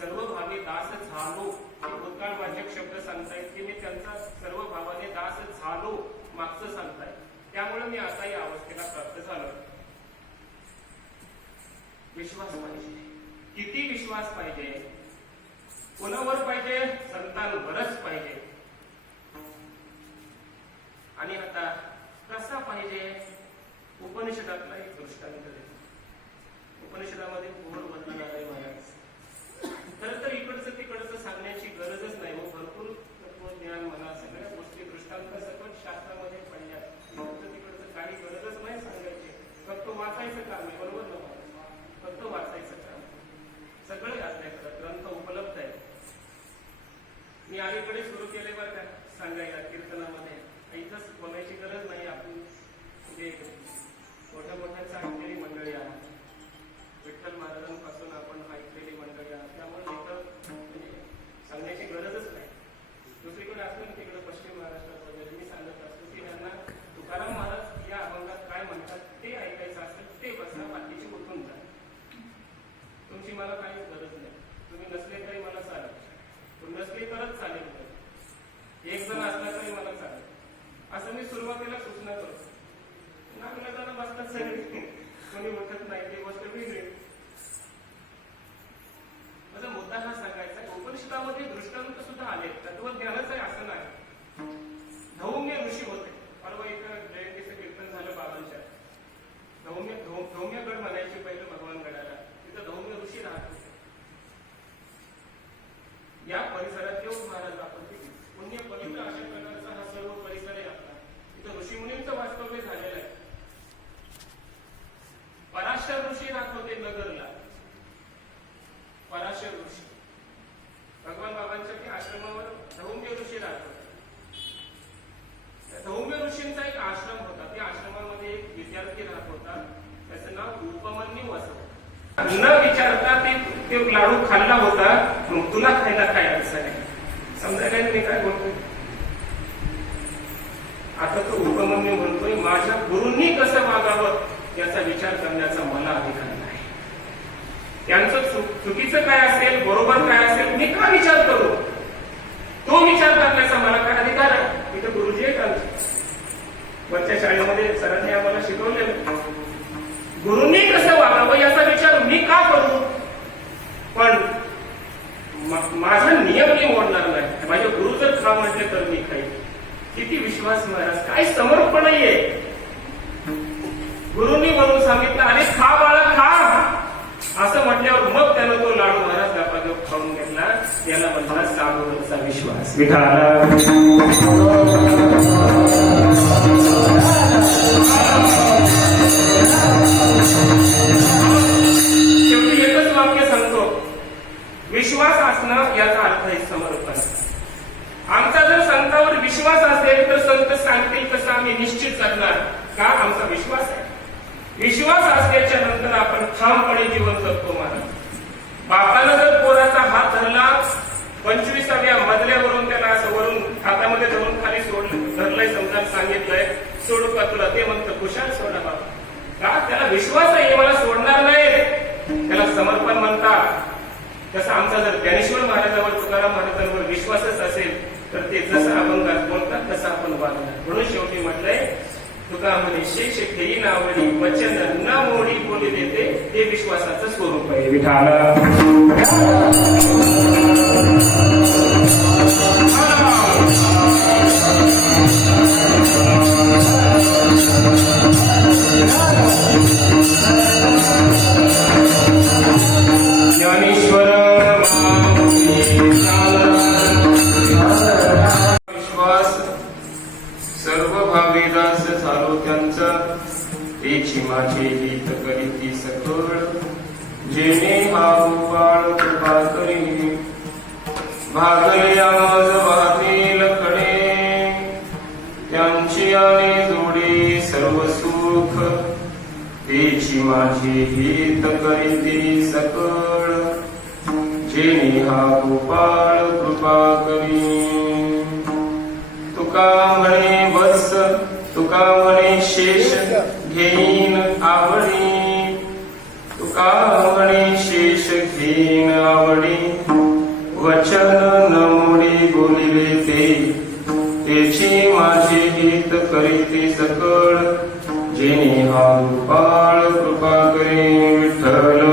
सर्व भावे दास झालो. हे भूतकाळ वाचक शब्द सांगतायत की मी त्यांचा सर्व भावाने दास झालो मागचं सांगताय त्यामुळे मी आता या अवस्थेला प्राप्त झालो. विश्वास पाहिजे. किती विश्वास पाहिजे? कोणावर पाहिजे? संतांवरच पाहिजे. आणि आता कसा पाहिजे? उपनिषदात वाचायचं काम आहे बरोबर ना फक्त वाचायचं काम. सगळे आपल्याकडे ग्रंथ उपलब्ध आहेत मी अलीकडे सुरू केले बरं का सांगायला कीर्तनामध्ये. इथंच बोलायची गरज नाही आपण म्हणजे मोठ्या मोठ्या चांगली मंडळी आहात. एक जण असला तरी मला चालेल. असं मी सुरुवातीला सूचना करतो. नागला जण बसतात सगळे. कोणी उठत नाही ते गोष्ट वेगळी माझा मुद्दा हा सांगायचा आहे, उपनिषदामध्ये दृष्टांत सुद्धा आले तत्वज्ञानच आहे असं नाही धौम्य ऋषी होते परवा इथं जयंतीचं कीर्तन झालं बाबांच्या धौम्य धौ- धौम्य गड म्हणायचे पहिलं भगवान गडाला तिथं धौम्य ऋषी राहत होते या परिसरात येऊन महाराज आपण तिथे पुण्य पवित्र अशा प्रकारचा हा सर्व परिसर आहे आपला इथं ऋषीमुनींचं वास्तव्य झालेलं आहे पराशर ऋषी राहत होते नगरला पराशर ऋषी. भगवान बाबांच्या आश्रमावर धौम्य ऋषी राहत त्या धौम्य ऋषींचा एक आश्रम होता. त्या आश्रमामध्ये एक विद्यार्थी राहत होता. त्याचं नाव उपमन्यू असं न विचारता ते ते लाडू खाल्ला होता. मग तुला खायला काय अडचण आहे? समजायला मी काय बोलतोय? आता तो उपमन्यू म्हणतोय माझ्या गुरुंनी कसं वागावं याचा विचार करण्याचा मला अधिकार चुकीचं काय असेल बरोबर काय असेल मी का विचार करू? तो विचार करण्याचा मला काय अधिकार आहे? इथं गुरुजी आहेत वरच्या शाळेमध्ये सरांनी आम्हाला शिकवलेलं. गुरुंनी कसं वागावं याचा विचार मी का करू? पण माझा नियम मी मोडणार नाही. माझ्या गुरु जर खा म्हटले तर मी खाईल किती विश्वास महाराज काय समर्पण आहे. गुरुंनी म्हणून सांगितलं अरे खा बाळा खा. असं म्हटल्यावर मग त्यानं तो लाडू महाराज गपागप खाऊन घेतला. याला म्हणला सागोदरचा विश्वास. शेवटी एकच वाक्य सांगतो. विश्वास असणं याचा अर्थ आहे समर्पण आमचा जर संतावर विश्वास असेल तर संत सांगतील तसं आम्ही निश्चित करणार का आमचा विश्वास आहे विश्वास असल्याच्या नंतर आपण ठामपणे जीवन जगतो महाराज बापानं जर पोराचा हात धरला पंचवीसाव्या मजल्यावरून त्याला असं वरून हातामध्ये धरून खाली सोडलं धरलंय समजा सांगितलंय सोडू का तुला? ते म्हणतं कुशाल सोडा बाबा. का? त्याला विश्वास आहे मला सोडणार नाही. त्याला समर्पण म्हणतात. तसं आमचा जर ज्ञानेश्वर महाराजावर तुकाराम महाराजांवर विश्वासच असेल तर ते जसं अभंगात बोलतात तसं आपण वागणार. म्हणून शेवटी म्हटलंय तुका म्हणे शेष घेई नावडी वचन न मोडी बोली देते हे विश्वासाचं स्वरूप आहे. विठाला. दास झालो त्यांचा तेची माझे हित करीती सकळ जेणे हा गोपाळ कृपा करी भागले आवाज वाहतील कडे त्यांची आणि जोडे सर्व सुख. तेची माझी हित करीती सकळ जेणे हा गोपाळ कृपा करी तुका म्हणे बस. तुका म्हणे शेष घेईन आवडी. तुका म्हणे शेष घेईन आवडी. वचन नमुडी बोलिले ते. तेची माझे हित करीते सकळ. जेणे हा कृपाळ कृपा करे विठ्ठल.